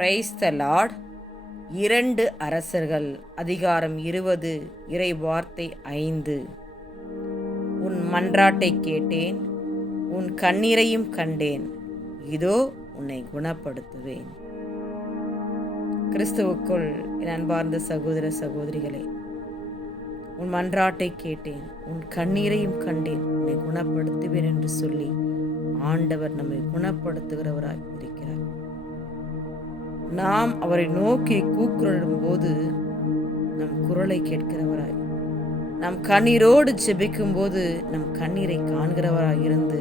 Praise the Lord இரண்டு அரசர்கள் அதிகாரம் இருபது இறை வார்த்தை ஐந்து. உன் மன்றாட்டை கேட்டேன் உன் கண்ணீரையும் கண்டேன் இதோ உன்னை குணப்படுத்துவேன். கிறிஸ்துவுக்குள் என் அன்பார்ந்த சகோதர சகோதரிகளே உன் மன்றாட்டை கேட்டேன் உன் கண்ணீரையும் கண்டேன் உன்னை குணப்படுத்துவேன் என்று சொல்லி ஆண்டவர் நம்மை குணப்படுத்துகிறவராய் இருக்கிறார். நாம் அவரை நோக்கி கூக்குரலும் போது நம் குரலை கேட்கிறவராய் நம் கண்ணீரோடு செபிக்கும் போது நம் கண்ணீரை காண்கிறவராய் இருந்து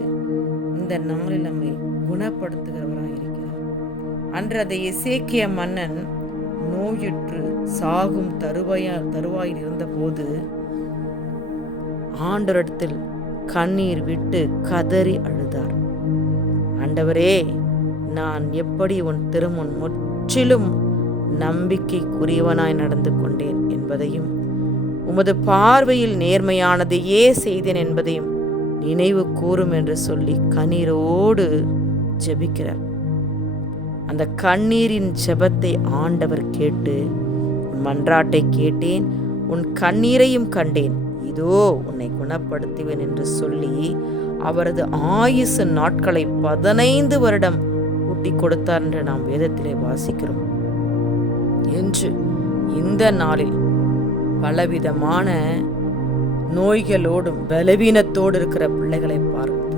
இந்த நாளில் நம்மை குணப்படுத்துகிறவராய் இருக்கிறார். அன்று அந்த இசேக்கிய மன்னன் நோயுற்று சாகும் தருவாயா தருவாயில் இருந்தபோது ஆண்டரிடத்தில் கண்ணீர் விட்டு கதறி அழுதார். ஆண்டவரே நான் எப்படி உன் திருமுன் முற்றிலும் நம்பிக்கைக்குரியவனாய் நடந்து கொண்டேன் என்பதையும் உமது பார்வையில் நேர்மையானதையே செய்தேன் என்பதையும் நினைவு கூறும் என்று சொல்லி கண்ணீரோடு ஜெபிக்கிறார். அந்த கண்ணீரின் ஜெபத்தை ஆண்டவர் கேட்டு உன் மன்றாட்டை கேட்டேன் உன் கண்ணீரையும் கண்டேன். இதோ உன்னை குணப்படுத்துவேன் என்று சொல்லி அவரது ஆயுசு நாட்களை பதினைந்து வருடம் கொட்டி கொடுத்தார் என்று நாம் வேதத்திலே வாசிக்கிறோம். என்று இந்த நாளில் பலவிதமான நோய்களோடும் பலவீனத்தோடு இருக்கிற பிள்ளைகளை பார்த்து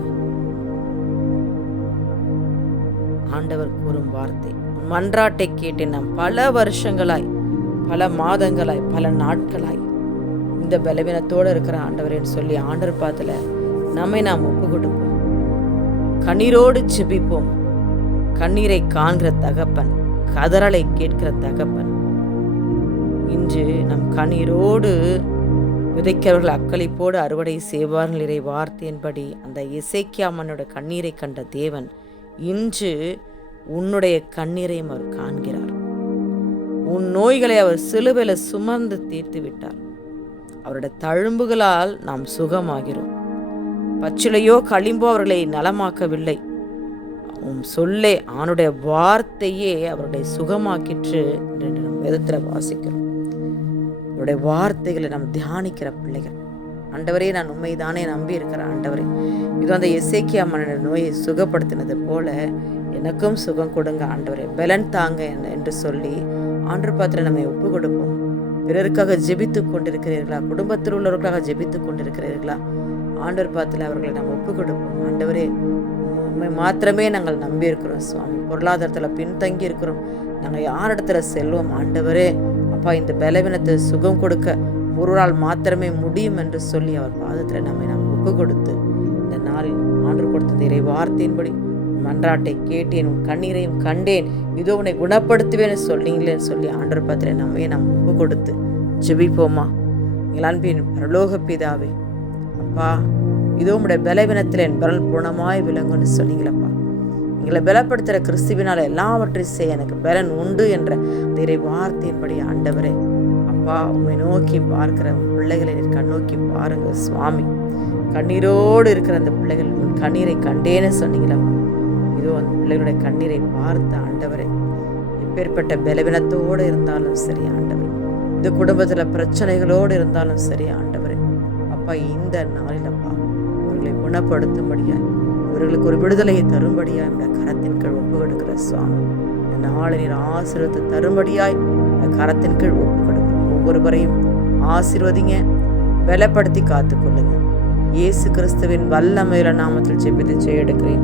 ஆண்டவர் கூறும் வார்த்தை மன்றாட்டை கேட்டு நாம் பல வருஷங்களாய் பல மாதங்களாய் பல நாட்களாய் இந்த பலவீனத்தோடு இருக்கிற ஆண்டவரேன்னு சொல்லி ஆண்டவர் பாத்துல நம்மை நாம் ஒப்பு கொடுப்போம் கண்ணீரோடு செபிப்போம் கண்ணீரை காண்கிற தகப்பன் கதறலை கேட்கிற தகப்பன். இன்று நம் கண்ணீரோடு விதைக்கிறவர்கள் அக்களிப்போடு அறுவடை செய்வார்கள் இறை வார்த்தையின்படி அந்த இசைக்கியாமனோட கண்ணீரை கண்ட தேவன் இன்று உன்னுடைய கண்ணீரையும் அவர் காண்கிறார். உன் நோய்களை அவர் சிலுவையில் சுமந்து தீர்த்து விட்டார். அவருடைய தழும்புகளால் நாம் சுகமாகிறோம். பச்சிலையோ களிம்போ அவர்களை நலமாக்கவில்லை. உம் சொல்லே அவனுடைய வார்த்தையே அவருடைய சுகமாக்கிற்று என்று நம் வேதத்தில் வாசிக்கிறோம். அவருடைய வார்த்தைகளை நாம் தியானிக்கிற பிள்ளைகள். ஆண்டவரே நான் உண்மைதானே நம்பி இருக்கிற ஆண்டவரே இது அந்த எசேக்கியா மன்னன் நோயை சுகப்படுத்தினது போல எனக்கும் சுகம் கொடுங்க ஆண்டவரே. பலன் தாங்க என்று சொல்லி ஆண்டு பாத்திர நம்மை ஒப்பு கொடுப்போம் பிறருக்காக ஜெபித்து கொண்டிருக்கிறீர்களா? குடும்பத்தில் உள்ளவர்களாக ஜெபித்து கொண்டிருக்கிறீர்களா? ஆண்டவர் பாத்தில் அவர்களை நாம் ஒப்பு கொடுப்போம் ஆண்டவரே உண்மை மாத்திரமே நாங்கள் நம்பி இருக்கிறோம் சுவாமி. பொருளாதாரத்தில் பின்தங்கி இருக்கிறோம். நாங்கள் யாரிடத்துல செல்வோம்? ஆண்டவரே அப்பா இந்த பலவீனத்தை சுகம் கொடுக்க ஒரு நாள் மாத்திரமே முடியும் என்று சொல்லி அவர் பாதத்தில் நம்மை நாம் ஒப்பு கொடுத்து இந்த நாளில் ஆண்டு கொடுத்த இறை வார்த்தையின்படி மன்றாட்டை கேட்டேன் உன் கண்ணீரையும் கண்டேன். இதோ உன்னை குணப்படுத்துவேன்னு சொன்னீங்களேன்னு சொல்லி ஆண்டர் பத்திர நம்மையே நாம் ஒப்பு கொடுத்து ஜெபிப்போமா? எங்கள் பரலோக பிதாவே அப்பா இதோ உடைய பலவீனத்தில் என் பரல் பூர்ணமாய் விளங்குன்னு சொன்னீங்களப்பா எங்களை பலப்படுத்துகிற கிறிஸ்துவினால் எல்லாவற்றையும் செய்ய எனக்கு பலன் உண்டு என்ற இறை வார்த்தையின்படி ஆண்டவரே அப்பா உண்மை நோக்கி பார்க்கிற பிள்ளைகளை நீர் கண்ணோக்கி பாருங்க சுவாமி. கண்ணீரோடு இருக்கிற அந்த பிள்ளைகள் உன் கண்ணீரை கண்டேன்னு சொன்னீங்களப்பா இதோ அந்த பிள்ளைகளுடைய கண்ணீரை பார்த்த ஆண்டவரே. எப்பேற்பட்ட பலவீனத்தோடு இருந்தாலும் சரி ஆண்டவர். இந்த குடும்பத்தில் பிரச்சனைகளோடு இருந்தாலும் சரி ஆண்டவர். அப்பா இந்த நாளில் அப்பா அவர்களை குணப்படுத்தும்படியாய் இவர்களுக்கு ஒரு விடுதலையை தரும்படியாய் இந்த கரத்தின் கீழ் ஒப்பு கொடுக்கிற சுவாமி இந்த நாளை நீர் ஆசீர்வத்தை தரும்படியாய் இந்த கரத்தின் கீழ் ஒப்பு கொடுக்கிறோம் ஒவ்வொருவரையும் ஆசீர்வதிங்க பலப்படுத்தி காத்துக்கொள்ளுங்க. இயேசு கிறிஸ்துவின் வல்லமையில நாமத்தில் செப்பித்து செய்ய எடுக்கிறேன்